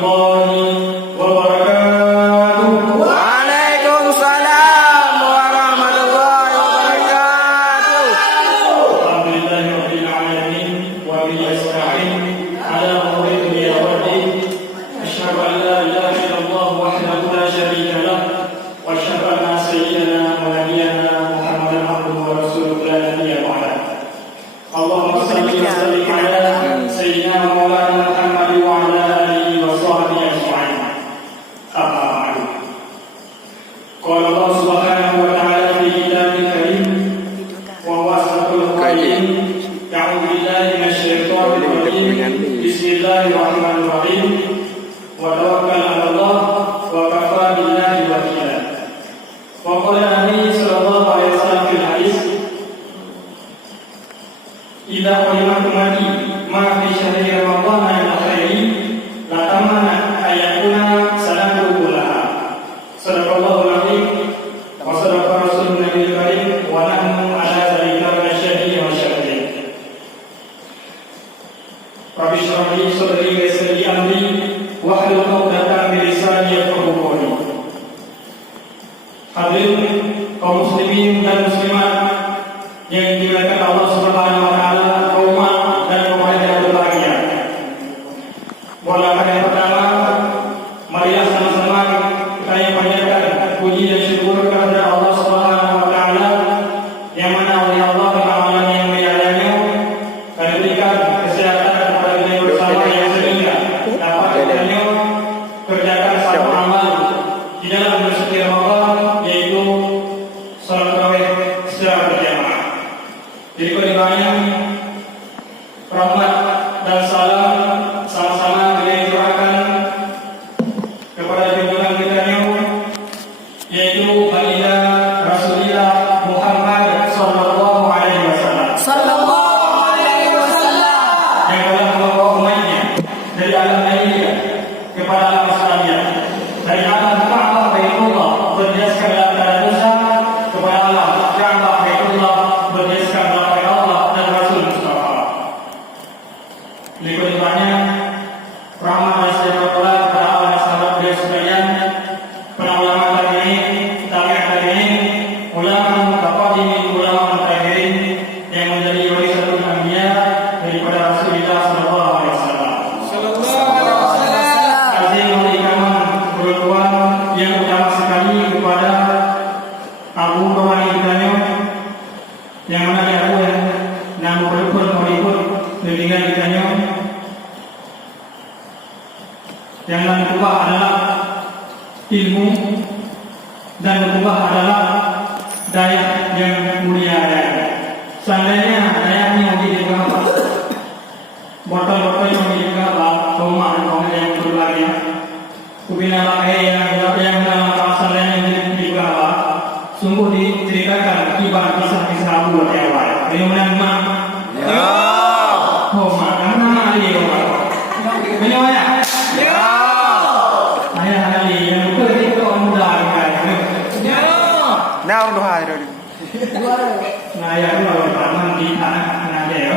warahmatullahi wabarakatuh. Waalaikumsalam warahmatullahi wabarakatuh. Alhamdulillahirabbil alamin wa bihi nasta'in ala umuri dunya waddin. Asyhadu an la ilaha illallah wahdahu la syarika lah wa asyhadu anna sayyidana wa nabiyyana Muhammadan abduhu wa rasuluhu la nabiyya ba'da. Allahumma shalli wa sallim ala sayyidina maulana Muhammad wa ala alihi wa sahbihi ajma'in. Amma ba'du. Qala Allah subhanahu wa ta'ala fi kitabihil karim wa huwa asdaqul qa'ilin. A'udzu billahi minasyaitonir rajim. Bismillahirrahmanirrahim. Wa tawakkal 'ala Allah wa kafa billahi wakila. Wa qala Nabi sallallahu alaihi wasallam fil hadis, idza qalimatum ma fi syahri Ramadan al-khairi la tamana ayakuna sanatu kullaha. Sadaqallahul azim wa sadaqa rasulun nabiyil karim wa nahnu ala dzalika minasyahidin wa syahidin. Rabbi shrah li sadri wa yassir li amri wahlul 'uqdatam min lisani yafqahu qawli. Hadirin kaum muslimin dan muslimat yang dimuliakan Allah Subhanahu wa taala, umat dan keluarga yang berbahagia. Mulai yang pertama, marilah sama-sama kita panjatkan puji dan syukur kepada Allah Subhanahu wa taala yang mana oleh Allah Ta'ala yang mulianya akan berikan kesehatan kepada kita bersama yang sehingga dapat kita kerjakan satu amal di dalam bulan suci Ramadan, yaitu salat tarawih secara berjamaah. Jadi banyak rahmat dan salam sama-sama kita curahkan kepada junjungan kita yaitu baginda Rasulullah Muhammad sallallahu alaihi wasallam. Sallallahu alaihi wasallam. Yang telah membawa umatnya dari alam jahiliyah kepada alam Islamiyah, dari alam Ka'bah Baitullah berdasarkan dalam tanda dosa kepada alam Ka'bah Baitullah berdasarkan dalam Allah dan Rasul Mustafa. Berikut banyak rahmat dan sejahtera kepada Allah sahabat beliau sekalian, para ulama tabi'in, ulama mutaqaddimin, ulama mutaakhirin yang menjadi warisatul anbiya daripada Rasulullah sallallahu alaihi wasallam. Azim memberikan perluan yang utama sekali kepada Abu Rohani Kitanya yang mana dia Abu yang nama berikut dengan Kitanya yang kedua adalah ilmu dan kedua adalah daya yang mulia. Seandainya dayanya menjadi berapa, botol-botol yang menjadi berapa, rumah yang berbahagia, kubina pakai yang dalam kawasan lain yang menjadi berapa, sungguh diceritakan kibar kisah-kisah Abu Bakar. Ini menang Ya. oh mana Ali menyuanya ayah Ali yang betul itu orang muda kan. Nah, udah hari ini. Nah ya itu kalau taman di anak dia.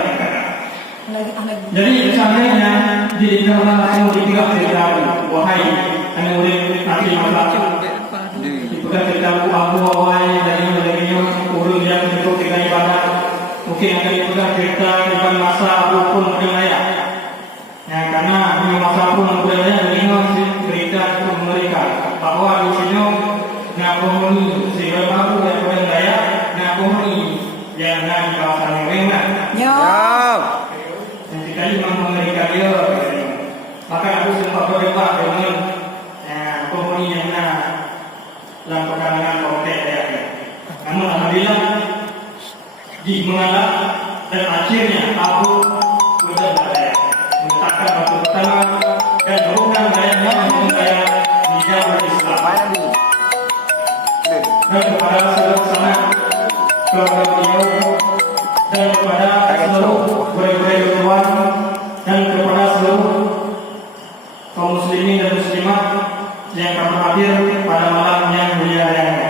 Jadi seandainya di dalam langsung dibilang cerita wahai anak murid nanti masa itu kan cerita Abu wahai dari urut yang untuk kita ibadah mungkin akan dipegang cerita bukan masa apapun budaya. Ya karena di masa pun budaya dengan cerita itu mereka bahwa di sini ngakohoni sehingga mampu yang berdaya ngakohoni yang di kawasan yang rendah. Ya. Dan sekali mampu mereka dia, maka aku sempat berdebat dengan penghuni yang dalam perkembangan konten dia. Namun alhamdulillah di mengalah dan akhirnya aku sudah berdaya meletakkan waktu pertama dan hubungan dayanya dengan daya di dalam Islam. Dan kepada seluruh sanak keluarga beliau dan kepada seluruh murid-murid dan kepada seluruh kaum muslimin dan muslimat yang akan hadir pada malam yang mulia ini.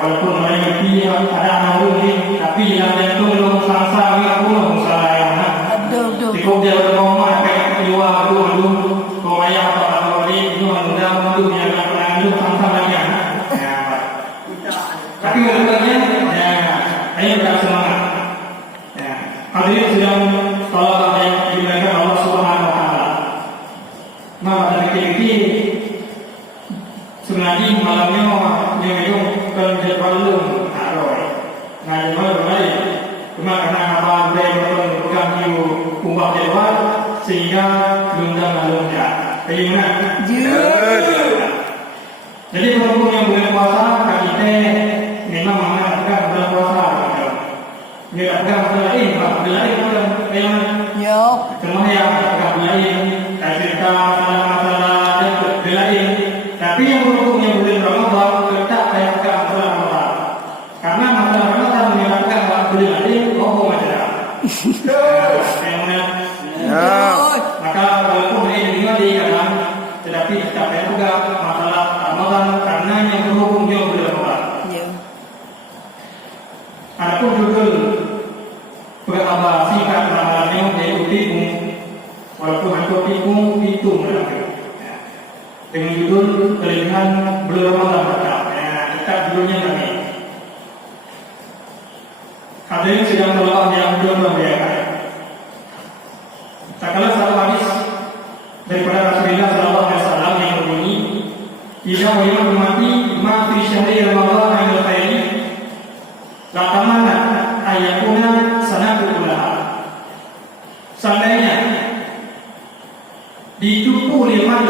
Walaupun mereka ada anak murid, tapi yang jantung belum selesai, belum selesai. Cukup dia berdoa, kayak kedua, dulu, rupanya. Ya, ayo kita semangat. Ya, hadirin sedang talabah yang dimuliakan Allah Subhanahu Wa Taala. Nah, pada kali sebenarnya malamnya yang itu kan jadwal aroi. Nah, jadwal berbalik. Cuma karena apa dia berpegang di umpah jadwal sehingga diundang alumnya. Bagaimana? Jadi berhubung yang bulan puasa kita memang mengatakan bulan puasa. Dia tak pegang bulan lain, bulan lain bulan bagaimana? Ya. Semua yang pegang bulan lain, cerita masalah-masalah dan bulan lain. Tapi yang berhubung yang bulan Ramadan tetap saya pegang bulan Ramadan. Karena masalah Ramadan menyebabkan bulan lain bohong saja. Ya. Maka walaupun ini dikatakan tetapi tetap saya pegang masalah Ramadan karena yang berhubungnya bulan Ramadan. Ya. Adapun judul berapa singkat malamnya yaitu tikung, walaupun hantu tikung itu dengan judul kelebihan bulan Ramadan berkah. Kita judulnya lagi. Hadirin sedang berlawak yang belum berbiaya. Tak kalah satu hadis daripada Rasulullah Sallallahu Alaihi Wasallam yang berbunyi, "Jika orang mati ma fi syahri Ramadan ayat ini, lakamana ayakuna sanatu kullaha." Seandainya ditupu lima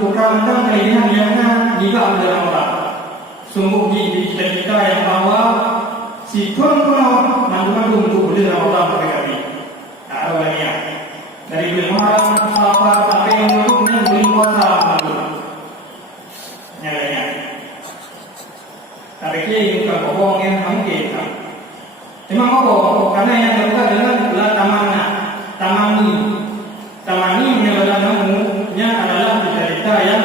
bukan kelebihan yang juga bulan Ramadan. Sungguh di kita yang bahawa si Tuhan pulau mandu untuk bulan Ramadan berkali. Tak ada lagi. Dari bulan Muharram sampai yang berikutnya bulan puasa mandu. Nyalanya. Tapi kita bukan bohong yang mungkin. Memang bohong karena yang terbuka dengan bulan tamani menyebabkannya adalah cerita yang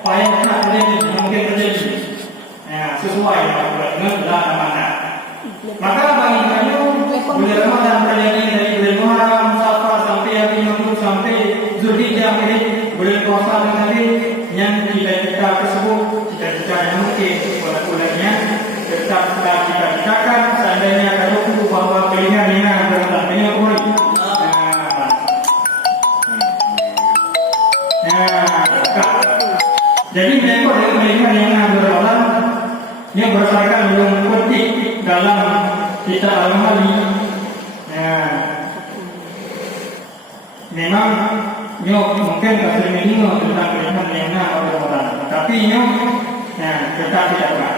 payah tak terjadi, mungkin terjadi. Sesuai dengan bulan tamana. Maka bagi kami bulan Ramadan terjadi dari bulan Muharram sampai hari Minggu sampai Zulhijjah ini bulan puasa tadi yang cita-cita tersebut cita-cita yang mungkin pada bulannya tetap kita cita-citakan seandainya kalau bahwa kelebihan ini adalah banyak orang. Jadi mereka dengan kelebihan yang berlawan yang berdasarkan belum petik dalam kita al-Mahali. Memang mungkin kasih minum tentang kelebihan yang berlawan, tapi kita tidak berat.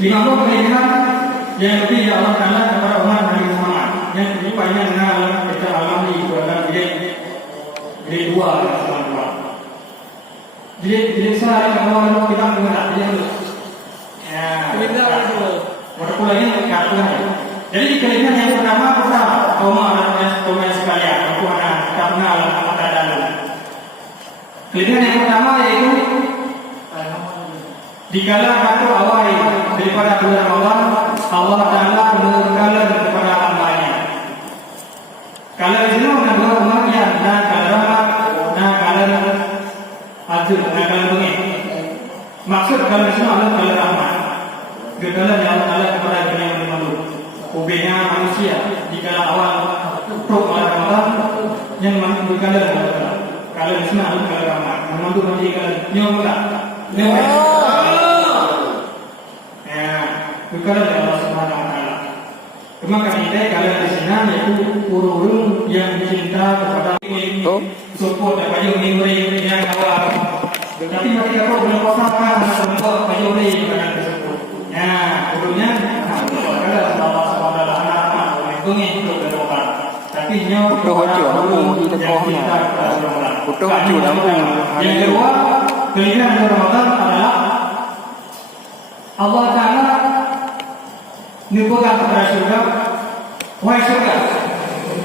Lima kelebihan yang lebih Allah Taala kepada umat Nabi Muhammad yang rupanya kita alami dalam jilid 2 Jilid saya kalau kita mengenal dia Walaupun kartunya. Jadi kelebihan yang pertama kaum sekalian, aku kita kenal apa dalam. Kelebihan yang pertama yaitu dikala satu awal daripada bulan Ramadan, Allah Taala menurunkan kepada hamba-Nya. Kalau di sini ada dua umatnya, kalau azul, kalau bengek. Maksud kalau di sini ada kalau rahmat. Kedala yang Allah kepada dunia yang malu. Ubenya manusia dikala awal pro Ramadan yang menunjukkan kalau di sini ada kalau rahmat. Memandu menjadi nyomla. Bukan dari Allah Subhanahu Wa Taala. Cuma kita kalau di sini yaitu urung yang cinta kepada support kepada yang awal. Tapi ketika kau berpuasa semua payung kepada tersebut. Urungnya kalau Allah Subhanahu Wa Taala menghitung untuk berpuasa. Tapi yang kedua kelebihan Ramadan adalah Allah Taala menyebutkan kepada surga, wahai surga,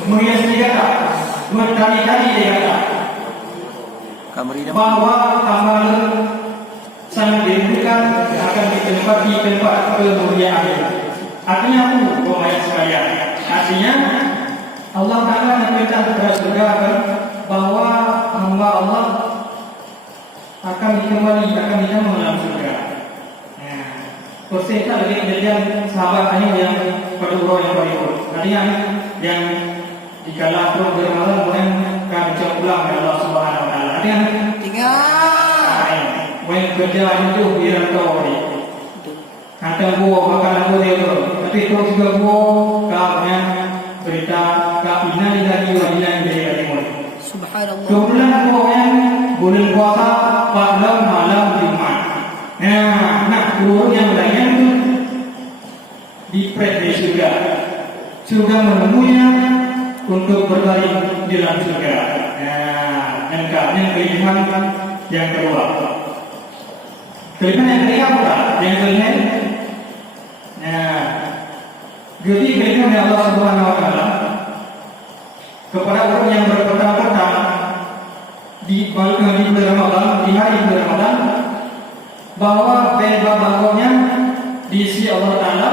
menghias negara, berkali-kali negara, bahwa kamu sangat dirindukan akan ditempati tempat kemuliaan. Artinya apa, wahai sekalian? Artinya Allah Taala memerintah kepada surga bahwa hamba Allah akan dikembali, akan dijamu dalam surga. Persentas lagi kejadian sahabat hanya yang pada urut yang berikut. Artinya yang di kalangan perut bermalam kemudian akan mencap pulang dari Allah Subhanahu Wa Taala. Artinya yang kerja itu dirantau ni. Kata buah makan aku dia tu. Tapi kau juga buah kau berita kau ina dari wajib dari timur. Subhanallah. Kemudian buah yang bulan puasa pada malam Jumat. Nak keluar yang lain diprediksi sudah menunggunya untuk berbaring di dalam surga. Dan kelebihan yang kedua. Kelebihan yang ketiga pula, yang kelima. Jadi kelebihan yang Allah Subhanahu Wa Taala kepada orang yang berpetang-petang di bulan Ramadan, di hari bulan Ramadan, bahwa bebas bangunnya diisi Allah Taala,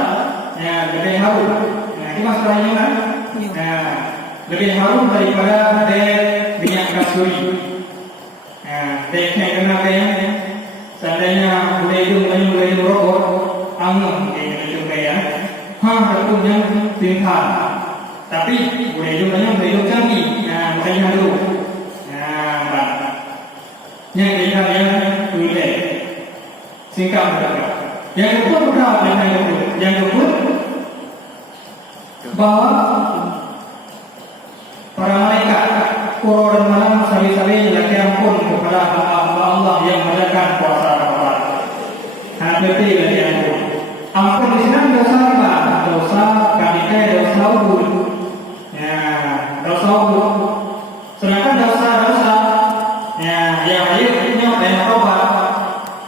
lebih harum. Ini masalahnya kan? Lebih harum daripada minyak kasturi. Yang kena kaya, seandainya boleh rokok, angin juga ya. Ataupun yang tingkat. Tapi boleh canggih. Makanya dulu. Yang tingkat yang boleh. Singkat berapa? Yang kedua berapa? Yang kedua bahwa para malaikat kuro dan malam sabi-sabi laki ampun kepada hamba Allah yang menjalankan puasa Ramadan. Berarti laki ampun. Ampun di sini dosa apa? Dosa kanikai, dosa ubud. Dosa ubud. Sedangkan dosa-dosa yang lain yang tobat.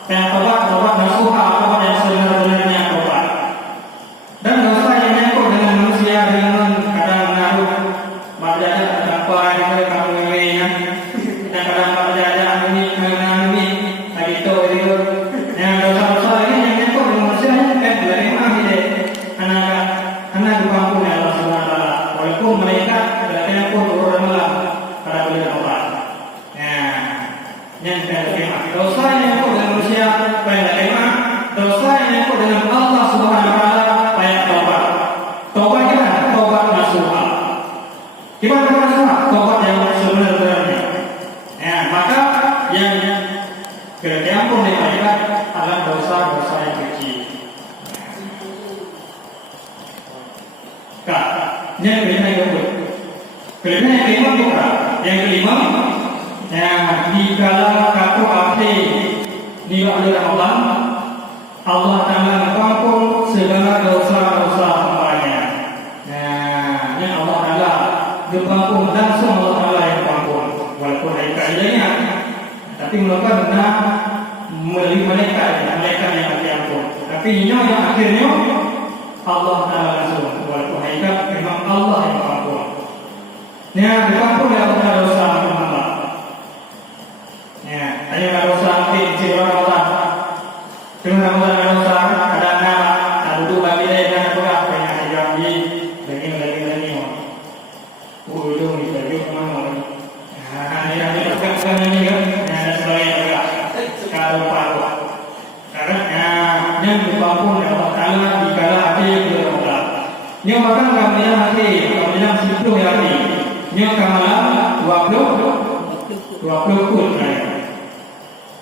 Yang tobat nasuha, tobat yang sebenarnya tobat. Dan dosa yang menyangkut dengan manusia dengan kadang menaruh marjana apa yang kamu ingin, dan kadang marjana ini lagi itu. Yang dosa-dosa lagi yang menyangkut dengan manusia dari mana dia? Anak dipampun oleh Allah Subhanahu Wa Taala. Walaupun mereka datang pun orang malam pada bulan Ramadan. Yang kedua, dosa yang menyangkut dengan manusia pada kemah, dosa yang menyangkut dengan Allah Subhanahu Wa Taala pada taubat. Taubat gimana? Taubat nasuha. Gimana nasuha? Taubat yang sebenarnya. Maka yang diampun oleh malaikat adalah dosa-dosa yang kecil. Yang kelima yang kedua. Yang kelima juga. Yang kelima di kala kaku api di bulan Ramadan, Allah Taala mengampun segala dosa-dosa hamba-Nya. Yang Allah Taala mengampun langsung Allah Taala yang mengampun. Walaupun ada kaidahnya, tapi melakukan benar melalui malaikat yang diampun. Tapi yang akhirnya Allah Taala langsung. Walaupun malaikat memang Allah yang mengampun. Yang diampun oleh Allah Taala dosa hamba. Hanya dosa kecil Ramadan. Dengan Ramadan dosa kadang-kadang duduk bagi dia dan apa yang jadi lagi. Ujung di baju mana? Yang dikatakan ini kan, ada sebagainya juga. Kalau paru. Karena yang dibangun oleh Allah Taala di kala hati berdoa. Yang bahkan kami hati, kami yang 10 hari. Yang kamalam 20 pun.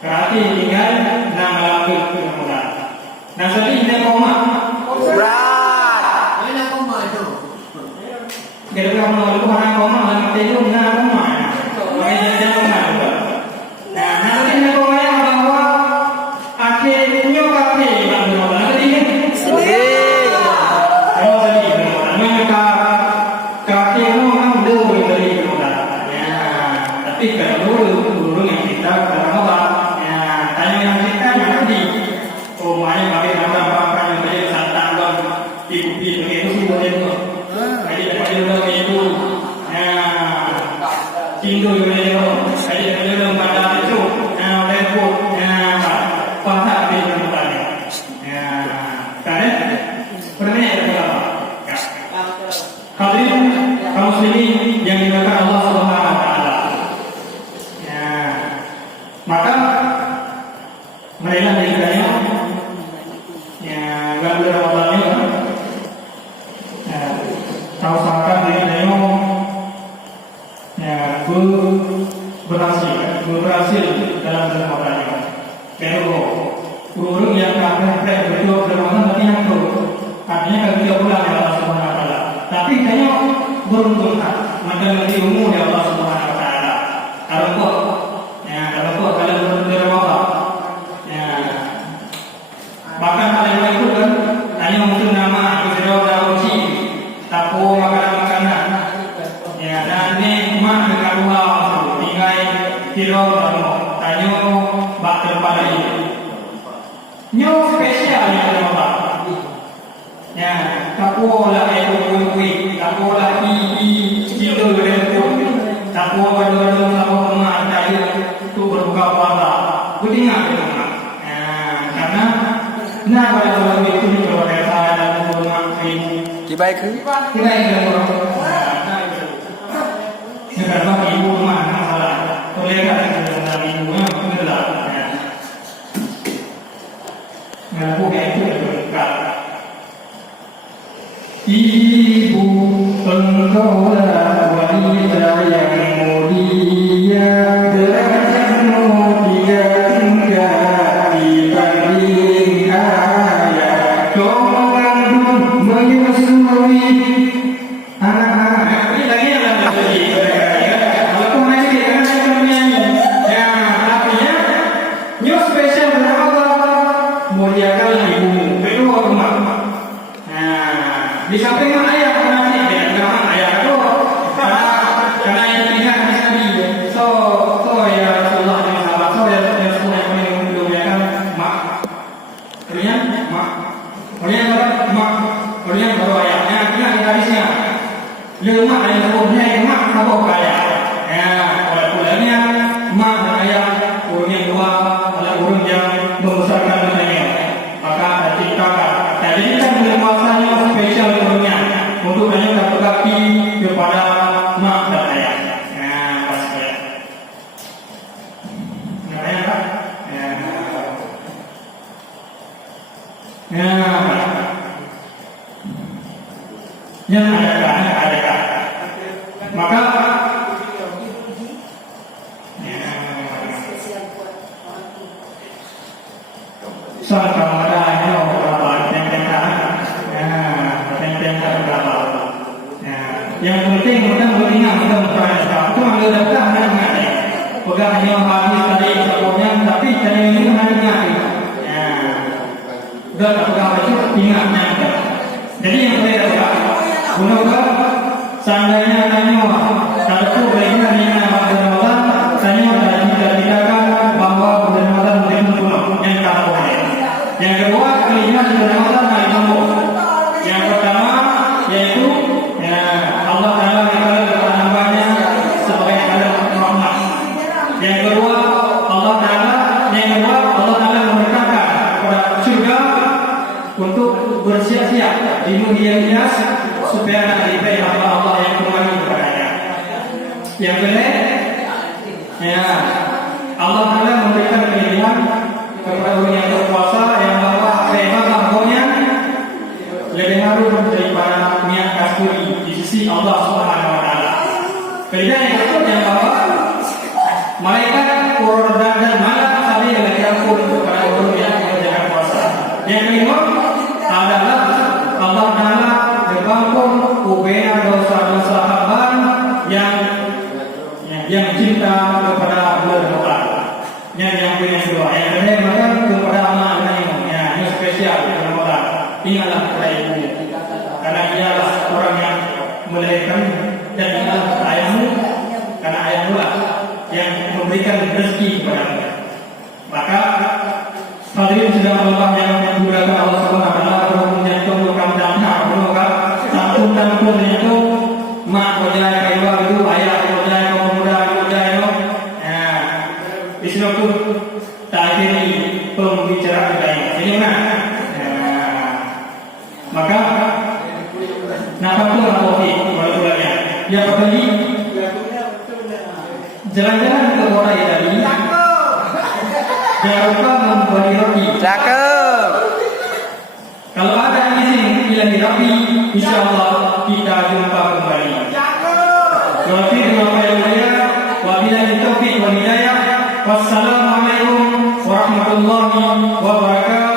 Berarti tinggal 6 malam ke Ramadan. Nah, jadi ini koma. Berat. Mana koma itu? Kira-kira kalau orang koma dalam tidur nah koma. Makanya koma juga. Nah, nanti ini koma yang bahwa akhirnya kaki dalam Ramadan tadi. Kalau tadi mereka kaki memang dulu dari Ramadan. Tapi kalau dulu yang kita Ramadan. Yang kita nanti, makanya bagi apa yang terjadi santan dan ibu begitu semua itu. Jadi dapat juga itu, Hindu juga itu. Jadi dapat juga pada itu, lepo, patah di tempat ini. Karena pernah ada apa? Hadirin kaum muslimin yang dimuliakan Allah Subhanahu Wa Taala. Maka marilah kita bulan Ramadan ini tahu sangka diri tengok berhasil dalam bulan Ramadan ini. Kalau guru yang akan betul Ramadan berarti yang tu artinya kalau 3 bulan ya Allah Subhanahu Wa Taala. Tapi tengok beruntung maka lebih umur ya Allah Subhanahu Wa Taala. Kalau kau kalau beruntung Ramadan, bahkan paling baik itu kan hanya untuk nama kita uci tapo makanan dan ni mak dengan dua tinggal kilo tanyo bak terpadai nyo spesial yang Ramadan tapo lah kui tapo lah kilo rentu tapo badu tapo mak tayo tu berbuka puasa kutinga karena nah pada waktu itu mencoba saya dan menggunakan Kibai ke? Kibai ke orang. Sekarang ibu rumah masalah. Toleran dengan ibunya benar. Ngaku itu dekat. Ibu engkaulah wanita yang mulia, derajatmu tidak tinggal dibanding ayah. Kau mengandung menyusui anak-anak. Ini lagi yang lagi. Kalau kau masih kan saya menyanyi. Artinya new special berapa? Muliakan ibumu. Kedua rumah. Di samping ayah nanti dengan ayah itu karena yang pihak hadis Nabi. So ya Rasulullah dan sahabat so ya Rasulullah yang mendoakan mak. Kemudian mak. Kemudian mak. Kemudian baru ayahnya. Ingat di hadisnya. Lemak yang sebelumnya mak sabuk ayah. Oleh pulangnya mak dan ayah urung yang dua oleh urung yang membesarkan anaknya. Maka diciptakan. Jadi kan kuasanya spesial urungnya untuk hanya berbakti kepada mak dan ayah. Pasti. Namanya apa? Yang adakah? Maka saat Ramadan ini berapa tentang berapa? Yang penting kita beringat kita memperhatikan. Itu ambil data hanya bukan hanya hadis tadi sebelumnya, tapi cara ini hanya sudah pegang baju ingatnya. Jadi yang boleh dapat guna seandainya tanya kalau tu bagaimana dengan bulan Ramadan tanya dan kita bahawa bulan Ramadan bukan penuh yang tak boleh. Yang kedua kalimat bulan Ramadan hari Rabu. Yang pertama yaitu Allah Taala berkata hamba-Nya sebagai rahmat. Yang kedua Allah Taala memberkatkan kepada surga untuk bersiap-siap di dunia supaya nanti hamba Allah yang kembali kepadanya. Yang kedua, Allah Taala memberikan pilihan kepada orang yang berpuasa yang bahawa hambanya lebih harum daripada minyak kasturi di sisi Allah Subhanahu Wa Taala. Pilihan yang kedua yang bahawa malaikat turun dan malam tadi lebih ampun kepada orang yang menjalankan puasa. Yang kelima adalah Allah Taala berbangun ubaya dosa-dosa hamba yang cinta kepada bulan Ramadan. Yang kedua, yang ketiga kepada anak-anak yang spesial bulan Ramadan. Ingatlah kepada ibu, karena ialah orang yang melahirkan, dan ingatlah ayahmu, karena ayahmu lah yang memberikan rezeki kepadamu. Maka hadirin sedang Allah yang menggunakan Allah Subhanahu Wa Taala berhubungnya tunggukan dan berhubungkan tampun itu mak bojai kaiwa itu ayah bojai pemuda bojai itu. Di sini pun tak ada pembicaraan lain. Ini mana? Maka nampak tu lah kopi bulan-bulannya. Yang pertama jalan-jalan ke kota yang tadi. Jangan lupa membeli roti. Cakep. Kalau ada izin ilahi Rabbi, insyaallah kita jumpa kembali. Wafi dengan apa yang mulia, wabillahi taufiq wal hidayah. Wassalamualaikum warahmatullahi wabarakatuh.